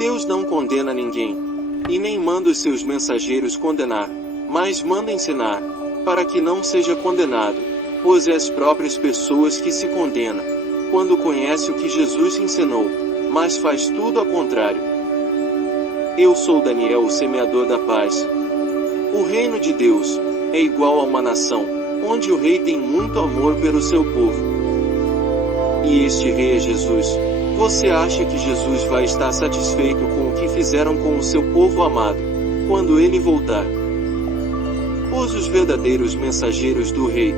Deus não condena ninguém, e nem manda os seus mensageiros condenar, mas manda ensinar, para que não seja condenado, pois é as próprias pessoas que se condenam, quando conhece o que Jesus ensinou, mas faz tudo ao contrário. Eu sou Daniel, o semeador da paz. O reino de Deus é igual a uma nação, onde o rei tem muito amor pelo seu povo. E este rei é Jesus. Você acha que Jesus vai estar satisfeito com o que fizeram com o seu povo amado, quando ele voltar? Pois os verdadeiros mensageiros do rei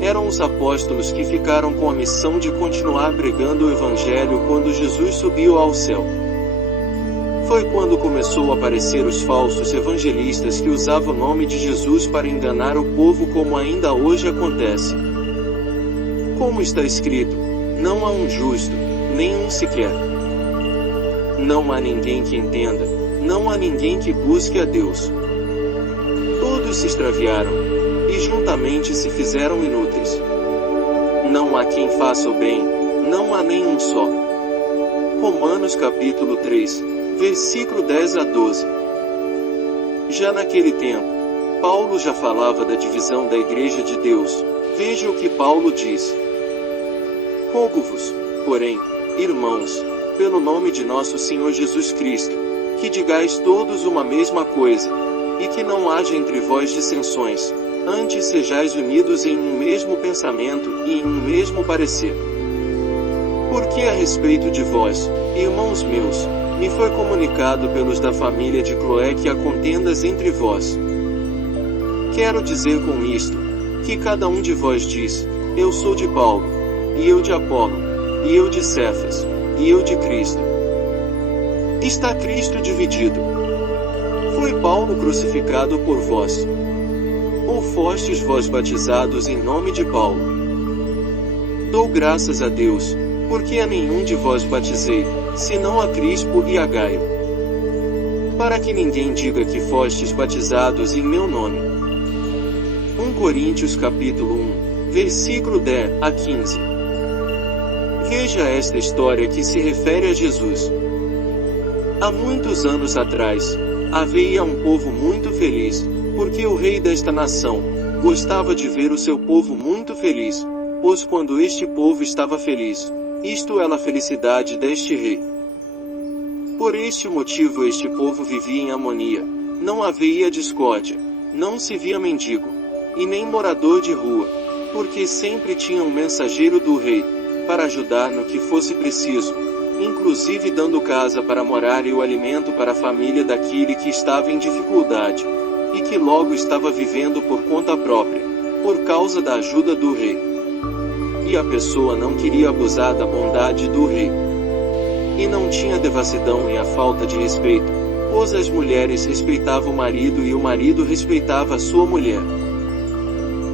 eram os apóstolos que ficaram com a missão de continuar pregando o evangelho quando Jesus subiu ao céu. Foi quando começou a aparecer os falsos evangelistas que usavam o nome de Jesus para enganar o povo, como ainda hoje acontece. Como está escrito, não há um justo, nenhum sequer. Não há ninguém que entenda, não há ninguém que busque a Deus. Todos se extraviaram, e juntamente se fizeram inúteis. Não há quem faça o bem, não há nenhum só. Romanos capítulo 3, versículo 10 a 12. Já naquele tempo, Paulo já falava da divisão da Igreja de Deus. Veja o que Paulo diz. Rogo-vos, porém, irmãos, pelo nome de nosso Senhor Jesus Cristo, que digais todos uma mesma coisa, e que não haja entre vós dissensões, antes sejais unidos em um mesmo pensamento e em um mesmo parecer. Porque a respeito de vós, irmãos meus, me foi comunicado pelos da família de Cloé que há contendas entre vós. Quero dizer com isto, que cada um de vós diz, eu sou de Paulo, e eu de Apolo, e eu de Cefas, e eu de Cristo. Está Cristo dividido? Foi Paulo crucificado por vós? Ou fostes vós batizados em nome de Paulo? Dou graças a Deus, porque a nenhum de vós batizei, senão a Crispo e a Gaio. Para que ninguém diga que fostes batizados em meu nome. 1 Coríntios capítulo 1, versículo 10 a 15. Veja esta história que se refere a Jesus. Há muitos anos atrás, havia um povo muito feliz, porque o rei desta nação gostava de ver o seu povo muito feliz, pois quando este povo estava feliz, isto era a felicidade deste rei. Por este motivo este povo vivia em harmonia, não havia discórdia, não se via mendigo, e nem morador de rua, porque sempre tinha um mensageiro do rei, para ajudar no que fosse preciso, inclusive dando casa para morar e o alimento para a família daquele que estava em dificuldade, e que logo estava vivendo por conta própria, por causa da ajuda do rei. E a pessoa não queria abusar da bondade do rei. E não tinha devassidão e a falta de respeito, pois as mulheres respeitavam o marido e o marido respeitava a sua mulher.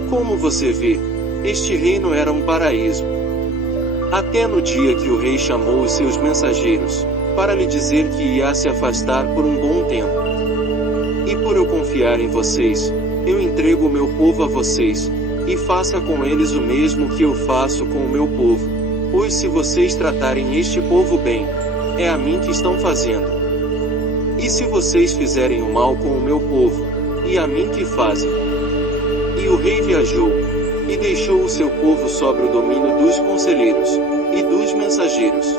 Como você vê, este reino era um paraíso. Até no dia que o rei chamou os seus mensageiros, para lhe dizer que ia se afastar por um bom tempo. E por eu confiar em vocês, eu entrego o meu povo a vocês, e faça com eles o mesmo que eu faço com o meu povo, pois se vocês tratarem este povo bem, é a mim que estão fazendo. E se vocês fizerem o mal com o meu povo, e a mim que fazem. E o rei viajou, e deixou o seu povo sob o domínio dos conselheiros, e dos mensageiros.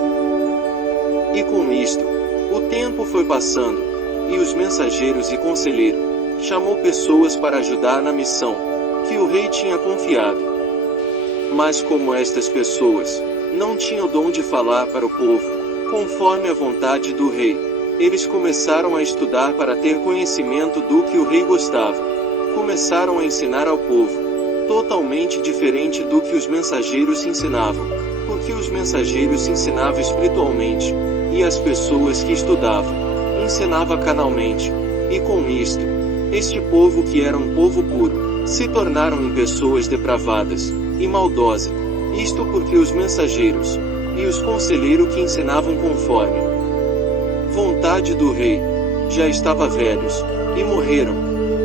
E com isto, o tempo foi passando, e os mensageiros e conselheiro chamou pessoas para ajudar na missão, que o rei tinha confiado. Mas como estas pessoas não tinham o dom de falar para o povo, conforme a vontade do rei, eles começaram a estudar para ter conhecimento do que o rei gostava. Começaram a ensinar ao povo, totalmente diferente do que os mensageiros ensinavam, porque os mensageiros ensinavam espiritualmente, e as pessoas que estudavam, ensinava carnalmente, e com isto, este povo que era um povo puro, se tornaram em pessoas depravadas, e maldosas, isto porque os mensageiros, e os conselheiros que ensinavam conforme vontade do rei, já estavam velhos, e morreram,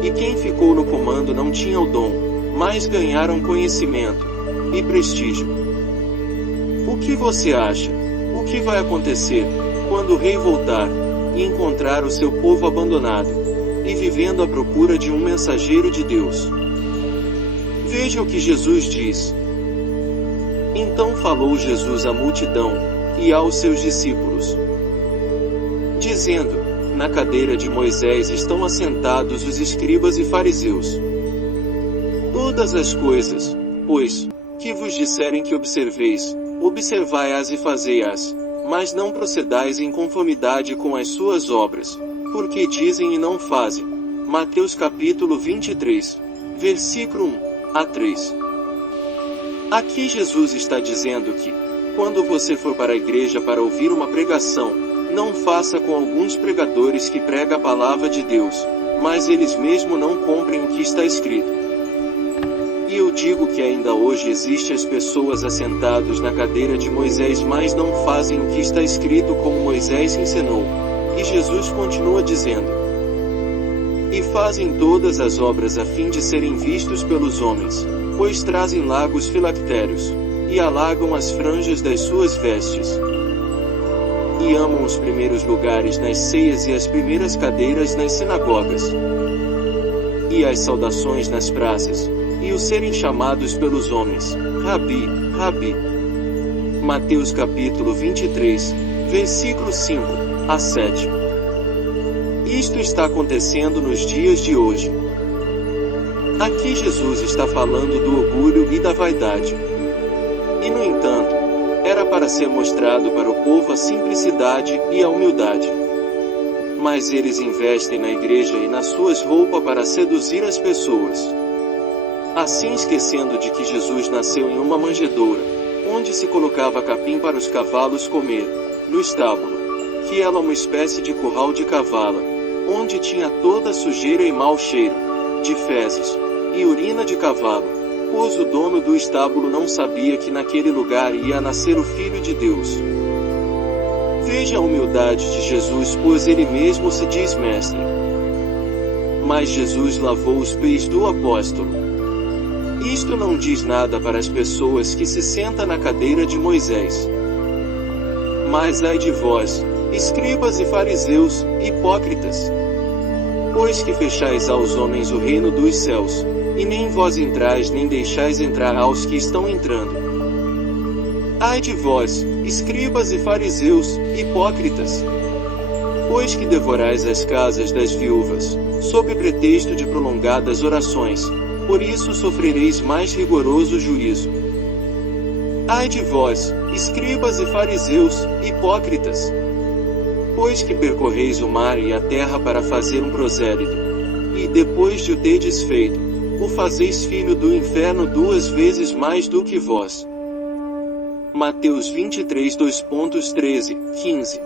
e quem ficou no comando não tinha o dom, mas ganharam conhecimento, e prestígio. O que você acha? O que vai acontecer, quando o rei voltar, e encontrar o seu povo abandonado, e vivendo à procura de um mensageiro de Deus. Veja o que Jesus diz. Então falou Jesus à multidão, e aos seus discípulos, dizendo: na cadeira de Moisés estão assentados os escribas e fariseus. Todas as coisas, pois, que vos disserem que observeis, observai-as e fazei-as, mas não procedais em conformidade com as suas obras, porque dizem e não fazem. Mateus capítulo 23, versículo 1 a 3. Aqui Jesus está dizendo que, quando você for para a igreja para ouvir uma pregação, não faça com alguns pregadores que pregam a palavra de Deus, mas eles mesmo não cumprem o que está escrito. E eu digo que ainda hoje existem as pessoas assentadas na cadeira de Moisés, mas não fazem o que está escrito como Moisés ensinou. E Jesus continua dizendo: e fazem todas as obras a fim de serem vistos pelos homens, pois trazem largos filactérios, e alagam as franjas das suas vestes. E amam os primeiros lugares nas ceias e as primeiras cadeiras nas sinagogas, e as saudações nas praças, e o serem chamados pelos homens, Rabi, Rabi. Mateus capítulo 23, versículo 5 a 7. Isto está acontecendo nos dias de hoje. Aqui Jesus está falando do orgulho e da vaidade. E no entanto, era para ser mostrado para o povo a simplicidade e a humildade. Mas eles investem na igreja e nas suas roupas para seduzir as pessoas. Assim esquecendo de que Jesus nasceu em uma manjedoura, onde se colocava capim para os cavalos comer, no estábulo, que era uma espécie de curral de cavalo, onde tinha toda a sujeira e mau cheiro, de fezes, e urina de cavalo, pois o dono do estábulo não sabia que naquele lugar ia nascer o Filho de Deus. Veja a humildade de Jesus, pois ele mesmo se diz mestre. Mas Jesus lavou os pés do apóstolo. Isto não diz nada para as pessoas que se sentam na cadeira de Moisés. Mas ai de vós, escribas e fariseus, hipócritas! Pois que fechais aos homens o reino dos céus, e nem vós entrais nem deixais entrar aos que estão entrando. Ai de vós, escribas e fariseus, hipócritas! Pois que devorais as casas das viúvas, sob pretexto de prolongadas orações, por isso sofrereis mais rigoroso juízo. Ai de vós, escribas e fariseus, hipócritas! Pois que percorreis o mar e a terra para fazer um prosélito, e depois de o terdes feito, o fazeis filho do inferno 2 vezes mais do que vós. Mateus 23 2.13, 15.